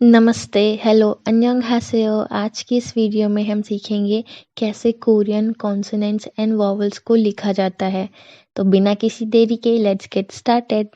नमस्ते, हेलो, अन्यंगहासेयो। आज की इस वीडियो में हम सीखेंगे कैसे कोरियन कॉन्सोनेंट्स एंड वॉवल्स को लिखा जाता है। तो बिना किसी देरी के लेट्स गेट स्टार्टेड।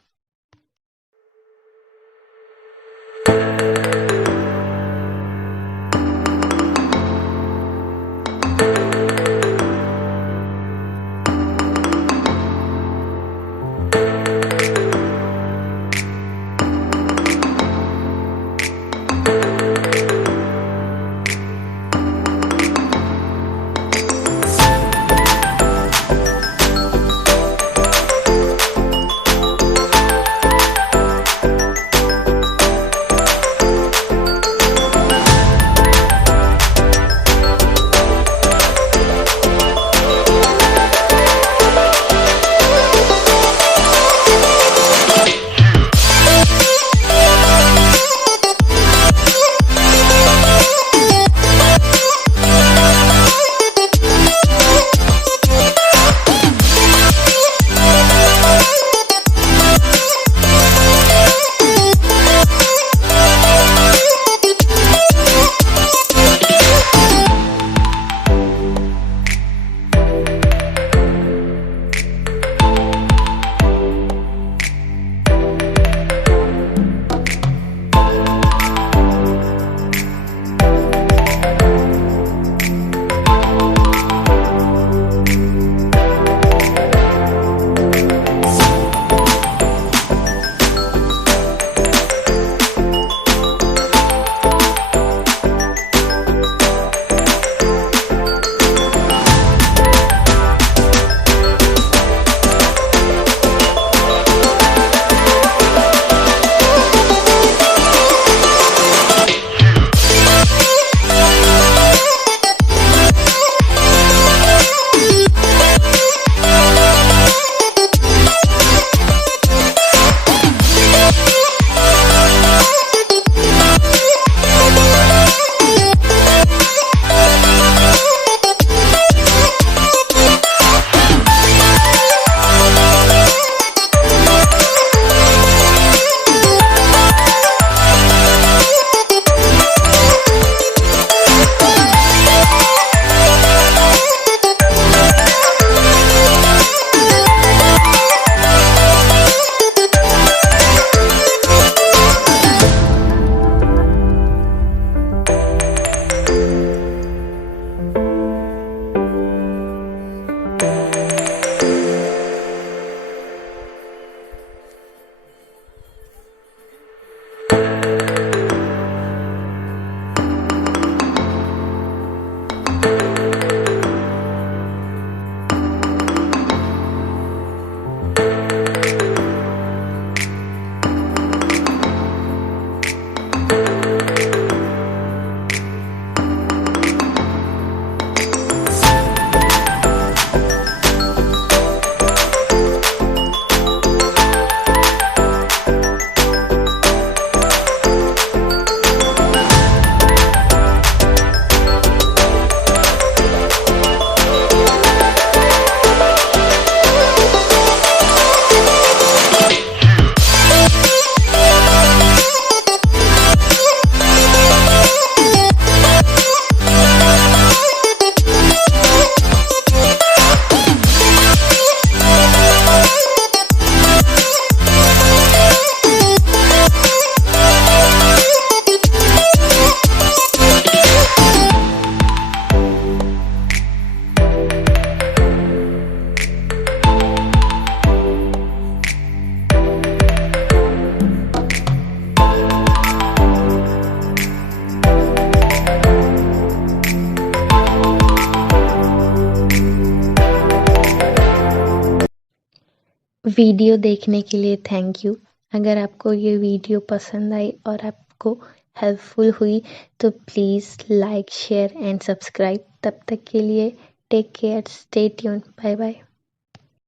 वीडियो देखने के लिए थैंक यू। अगर आपको ये वीडियो पसंद आई और आपको हेल्पफुल हुई तो please like share and subscribe. तब तक के लिए take care, stay tune, bye bye.